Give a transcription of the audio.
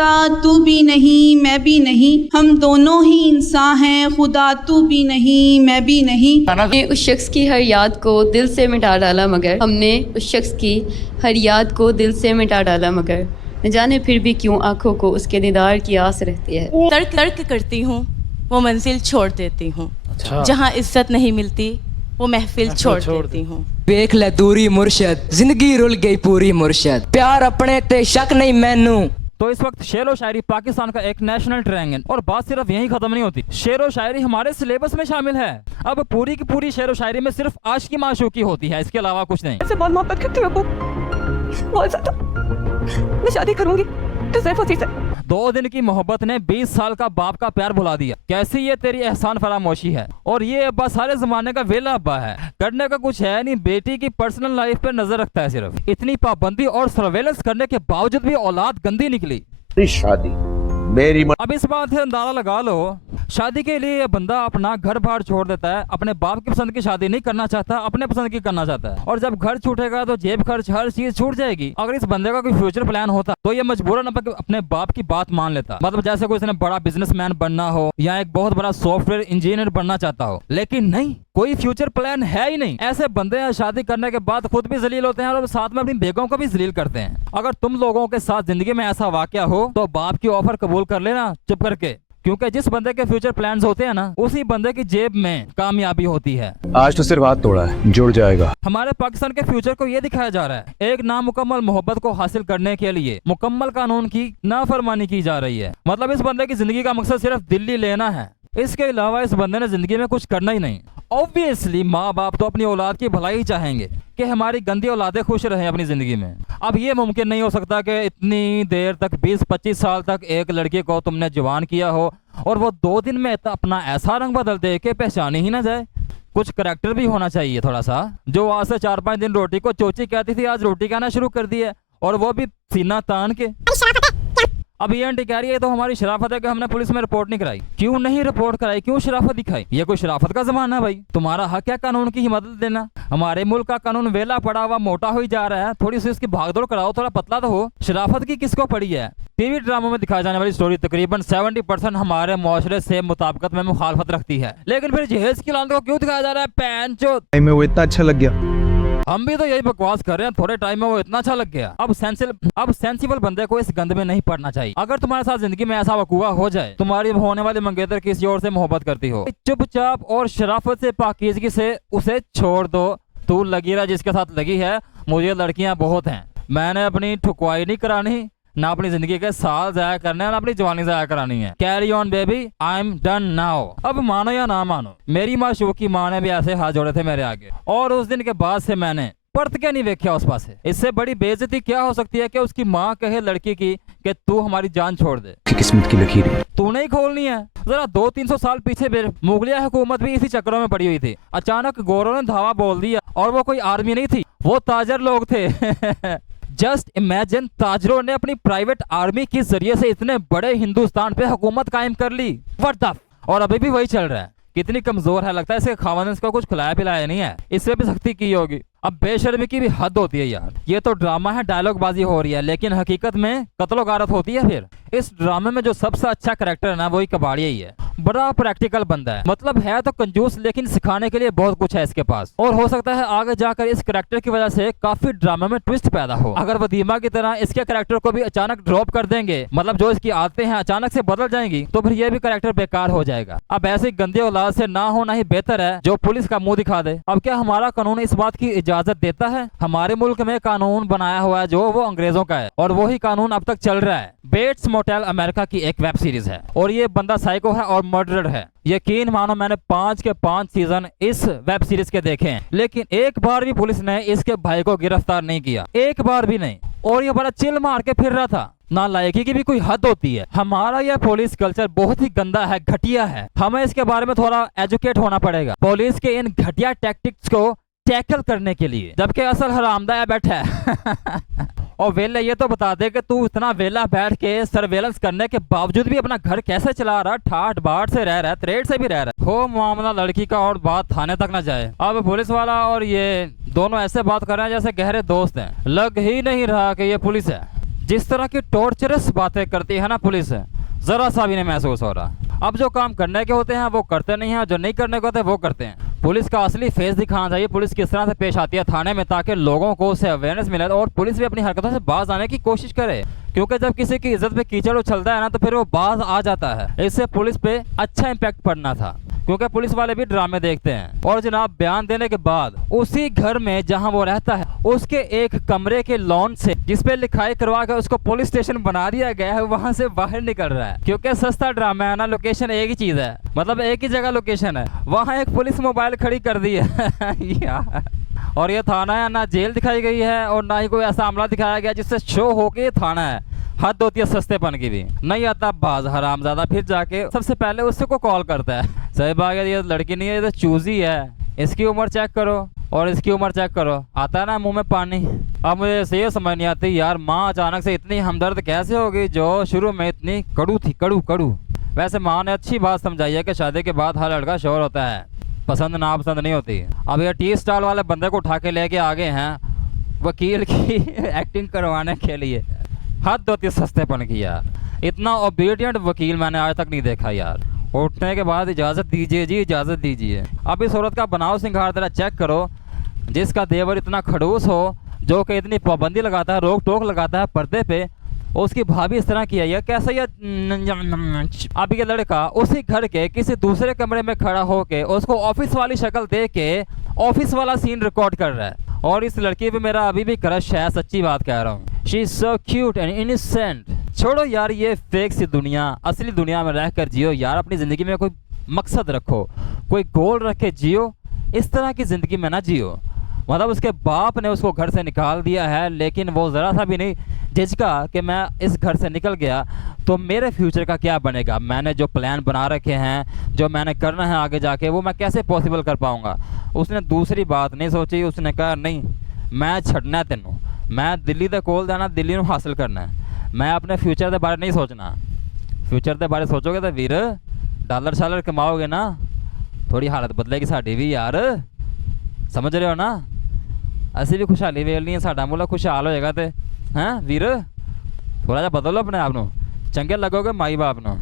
खुदा तू भी नहीं मैं भी नहीं, हम दोनों ही इंसान हैं, खुदा तू भी नहीं मैं भी नहीं। हमने उस शख्स की हर याद को दिल से मिटा डाला मगर हमने उस शख्स की हर याद को दिल से मिटा डाला मगर न जाने फिर भी क्यों आंखों को उसके दीदार की आस रहती है। तर्क तर्क करती हूँ वो मंजिल छोड़ देती हूँ, जहाँ इज्जत नहीं मिलती वो महफिल छोड़ देती हूँ। देख ले दूरी मुर्शद, जिंदगी रुल गई पूरी मुर्शद, प्यार अपने ते शक नहीं मैनू। तो इस वक्त शेर व शायरी पाकिस्तान का एक नेशनल ट्रेंड है और बात सिर्फ यहीं खत्म नहीं होती, शेर व शायरी हमारे सिलेबस में शामिल है। अब पूरी की पूरी शेर व शायरी में सिर्फ आशिकी माशूकी होती है, इसके अलावा कुछ नहीं। ऐसे बहुत मोहब्बत करती हूँ, बहुत ज्यादा। मैं शादी करूंगी तो सिर्फ उसी से। 2 दिन की मोहब्बत ने 20 साल का बाप का प्यार भुला दिया, कैसी ये तेरी एहसान फरामोशी है। और ये अब्बा सारे जमाने का वेला अब्बा है, करने का कुछ है नहीं, बेटी की पर्सनल लाइफ पे नजर रखता है सिर्फ। इतनी पाबंदी और सर्वेलेंस करने के बावजूद भी औलाद गंदी निकली। शादी मेरी अब इस बात से अंदाजा लगा लो, शादी के लिए ये बंदा अपना घर बाहर छोड़ देता है, अपने बाप की पसंद की शादी नहीं करना चाहता, अपने पसंद की करना चाहता है। और जब घर छूटेगा तो जेब खर्च हर चीज छूट जाएगी। अगर इस बंदे का कोई फ्यूचर प्लान होता तो ये मजबूरन अपने बाप की बात मान लेता, मतलब जैसे कोई इसने बड़ा बिजनेसमैन बनना हो या एक बहुत बड़ा सॉफ्टवेयर इंजीनियर बनना चाहता हो, लेकिन नहीं, कोई फ्यूचर प्लान है ही नहीं। ऐसे बंदे शादी करने के बाद खुद भी जलील होते हैं और साथ में अपनी बेगों को भी जलील करते हैं। अगर तुम लोगों के साथ जिंदगी में ऐसा वाकया हो तो बाप की ऑफर कबूल कर लेना चुप करके, क्योंकि जिस बंदे के फ्यूचर प्लान्स होते हैं ना, उसी बंदे की जेब में कामयाबी होती है। आज तो सिर्फ हाथ तोड़ा है, जुड़ जाएगा। हमारे पाकिस्तान के फ्यूचर को ये दिखाया जा रहा है, एक नामुकम्मल मोहब्बत को हासिल करने के लिए मुकम्मल कानून की नाफरमानी की जा रही है। मतलब इस बंदे की जिंदगी का मकसद सिर्फ दिल्ली लेना है, इसके अलावा इस बंदे ने जिंदगी में कुछ करना ही नहीं। ऑब्वियसली माँ बाप तो अपनी औलाद की भलाई चाहेंगे कि हमारी गंदी औलादें खुश रहें अपनी जिंदगी में। अब ये मुमकिन नहीं हो सकता कि इतनी देर तक 20-25 साल तक एक लड़की को तुमने जवान किया हो और वो 2 दिन में अपना ऐसा रंग बदल दे के पहचाने ही ना जाए। कुछ करैक्टर भी होना चाहिए थोड़ा सा। जो आज से 4-5 दिन रोटी को चोची कहती थी, आज रोटी कहना शुरू कर दी है, और वो भी सीना तान के। अब ये आंटी कह रही है तो हमारी शराफत है कि हमने पुलिस में रिपोर्ट नहीं कराई। क्यों नहीं रिपोर्ट कराई, क्यों शराफत दिखाई? ये कोई शराफत का जमाना है भाई? तुम्हारा हक है कानून की मदद देना। हमारे मुल्क का कानून वेला पड़ा हुआ मोटा हो ही जा रहा है, थोड़ी सी उसकी भागदौड़ कराओ, थोड़ा पतला तो हो। शराफत की किसको पड़ी है? टीवी ड्रामों में दिखाई जाने वाली स्टोरी तकरीबन 70% हमारे मुआशरे से मुताबिकत में मुखालफत रखती है, लेकिन फिर जहेज की लानत को क्यों दिखाया जा रहा है? पैंचो में वो इतना अच्छा लग गया। हम भी तो यही बकवास कर रहे हैं, थोड़े टाइम में वो इतना अच्छा लग गया। अब सेंसिबल बंदे को इस गंद में नहीं पड़ना चाहिए। अगर तुम्हारे साथ जिंदगी में ऐसा वकूआ हो जाए, तुम्हारी होने वाली मंगेतर किसी और से मोहब्बत करती हो, चुपचाप और शराफत से पाकीज़गी से उसे छोड़ दो। तू लगी रहा जिसके साथ लगी है, मुझे लड़कियां बहुत हैं, मैंने अपनी ठुकवाई नहीं करानी, ना अपनी जिंदगी के साल जाया करने हैं, ना अपनी जवानी जाया करानी है। Carry on baby, I am done now. अब मानो या ना मानो, मेरी माशूकी माँ ने भी ऐसे हाथ जोड़े थे मेरे आगे, और उस दिन के बाद से मैंने परत क्या नहीं देखा उस पास। इससे बड़ी बेइज्जती क्या हो सकती है कि उसकी माँ कहे लड़की की कि तू हमारी जान छोड़ दे। किस्मत की लकीर है, तूने ही खोलनी है। जरा 200-300 साल पीछे मुगलिया हुकूमत भी इसी चक्रों में पड़ी हुई थी। अचानक गोरों ने धावा बोल दिया, और वो कोई आर्मी नहीं थी, वो ताजर लोग थे। जस्ट इमेजिन, ताजरों ने अपनी प्राइवेट आर्मी के जरिए से इतने बड़े हिंदुस्तान पे हुकूमत कायम कर ली। व्हाट द, और अभी भी वही चल रहा है। कितनी कमजोर है, लगता है इसके खावंद इसको कुछ खिलाया पिलाया नहीं है, इससे भी सख्ती की होगी। अब बेशर्मी की भी हद होती है यार। ये तो ड्रामा है, डायलॉग बाजी हो रही है, लेकिन हकीकत में कत्लो गारत होती है। फिर इस ड्रामे में जो सबसे अच्छा कैरेक्टर है ना, वही कबाड़िया ही है। बड़ा प्रैक्टिकल बंदा है, मतलब है तो कंजूस, लेकिन सिखाने के लिए बहुत कुछ है इसके पास। और हो सकता है आगे जाकर इस कैरेक्टर की वजह से काफी ड्रामे में ट्विस्ट पैदा हो। अगर वदीमा की तरह इसके कैरेक्टर को भी अचानक ड्रॉप कर देंगे, मतलब जो इसकी आदतें हैं अचानक से बदल जाएंगी, तो फिर ये भी कैरेक्टर बेकार हो जाएगा। अब ऐसी गंदी औलाद से ना होना ही बेहतर है जो पुलिस का मुंह दिखा दे। अब क्या हमारा कानून इस बात की इजाजत देता है? हमारे मुल्क में कानून बनाया हुआ है जो वो अंग्रेजों का है, और वही कानून अब तक चल रहा है। बेट्स मोटेल अमेरिका की एक वेब सीरीज है, और ये बंदा साइको है और मर्डरर है। यकीन मानो मैंने 5 के 5 सीजन इस वेब सीरीज के देखे हैं, लेकिन एक बार भी पुलिस ने इसके भाई को गिरफ्तार नहीं किया, एक बार भी नहीं। और ये बड़ा चिल मार के फिर रहा था। नालायकी की भी कोई हद होती है। हमारा यह पुलिस कल्चर बहुत ही गंदा है, घटिया है। हमें इसके बारे में थोड़ा एजुकेट होना पड़ेगा, पुलिस के इन घटिया टैक्टिक्स को टैकल करने के लिए। जबकि असल हरामदा बैठा है। और वेले ये तो बता दे कि तू इतना वेला बैठ के सर्वेलेंस करने के बावजूद भी अपना घर कैसे चला रहा, ठाट बाट से रह रहा है, त्रेड से भी रह रहा है। हो मामला लड़की का और बात थाने तक ना जाए। अब पुलिस वाला और ये दोनों ऐसे बात कर रहे हैं जैसे गहरे दोस्त हैं। लग ही नहीं रहा कि ये पुलिस है। जिस तरह की टॉर्चरस बातें करती है ना पुलिस, ज़रा सा भी नहीं महसूस हो रहा। अब जो काम करने के होते हैं वो करते नहीं हैं, जो नहीं करने के होते हैं वो करते हैं। पुलिस का असली फेस दिखाना चाहिए, पुलिस किस तरह से पेश आती है थाने में, ताकि लोगों को उससे अवेयरनेस मिले और पुलिस भी अपनी हरकतों से बाज आने की कोशिश करे। क्योंकि जब किसी की इज्जत पे कीचड़ उछलता है ना, तो फिर वो बाज आ जाता है। इससे पुलिस पे अच्छा इम्पैक्ट पड़ना था, क्योंकि पुलिस वाले भी ड्रामे देखते हैं। और जनाब, बयान देने के बाद उसी घर में जहां वो रहता है, उसके एक कमरे के लॉन से जिसपे लिखाई करवा कर उसको पुलिस स्टेशन बना दिया गया है, वहां से बाहर निकल रहा है। क्योंकि सस्ता ड्रामा है ना, लोकेशन एक ही चीज है, मतलब एक ही जगह लोकेशन है, वहां एक पुलिस मोबाइल खड़ी कर दी है और ये थाना है ना, जेल दिखाई गई है और ना ही कोई ऐसा मामला दिखाया गया जिससे शो हो के थाना है। हद होती है सस्तेपन की भी। नहीं आता बाज हरामजादा, फिर जाके सबसे पहले उससे को कॉल करता है। सही बात है, ये लड़की नहीं है, ये तो चूजी है, इसकी उम्र चेक करो और इसकी उम्र चेक करो। आता है ना मुंह में पानी। अब मुझे ये समझ नहीं आती यार, माँ अचानक से इतनी हमदर्द कैसे होगी जो शुरू में इतनी कड़ू थी, कड़ू। वैसे माँ ने अच्छी बात समझाई है कि शादी के बाद हर लड़का शोर होता है, पसंद नापसंद नहीं होती। अब ये टी स्टाल वाले बंदे को उठा के लेके आ गए हैं वकील की एक्टिंग करवाने के लिए। हद होती है सस्तेपन की यार। इतना ओबीडियंट वकील मैंने आज तक नहीं देखा यार। उठने के बाद इजाज़त दीजिए जी, इजाज़त दीजिए। अब इस औरत का बनाव सिंगार जरा चेक करो, जिसका देवर इतना खड़ूस हो, जो कि इतनी पाबंदी लगाता है, रोक टोक लगाता है पर्दे पे, उसकी भाभी इस तरह की है। ये कैसा ये अब ये लड़का उसी घर के किसी दूसरे कमरे में खड़ा होके उसको ऑफिस वाली शक्ल दे के ऑफिस वाला सीन रिकॉर्ड कर रहा है। और इस लड़की पे मेरा अभी भी क्रश है, सच्ची बात कह रहा हूँ। She is so cute and innocent. छोड़ो यार ये फेक सी दुनिया, असली दुनिया में रह कर जियो यार। अपनी ज़िंदगी में कोई मकसद रखो, कोई गोल रख के जियो। इस तरह की ज़िंदगी में ना जियो। मतलब उसके बाप ने उसको घर से निकाल दिया है, लेकिन वो ज़रा सा भी नहीं झिझका कि मैं इस घर से निकल गया तो मेरे फ्यूचर का क्या बनेगा। मैंने जो प्लान बना रखे हैं, जो मैंने करना है आगे जाके, वो मैं कैसे पॉसिबल कर पाऊँगा। उसने दूसरी बात नहीं सोची, उसने कहा नहीं मैं छड़ना है तेनों, मैं दिल्ली दे कोल जाना, दिल्ली ਨੂੰ हासिल करना है। मैं अपने फ्यूचर के बारे नहीं सोचना। फ्यूचर के बारे सोचोगे तो वीर डॉलर शालर कमाओगे ना, थोड़ी हालत बदलेगी साड़ी भी यार, समझ रहे हो ना। ਅਸੀਂ भी खुशहाली वेलनी है, साडा मुल्क खुशहाल होएगा तो हैं वीर। थोड़ा जा बदलो अपने आप ਨੂੰ, चंगे लगोगे माई बाप ਨੂੰ।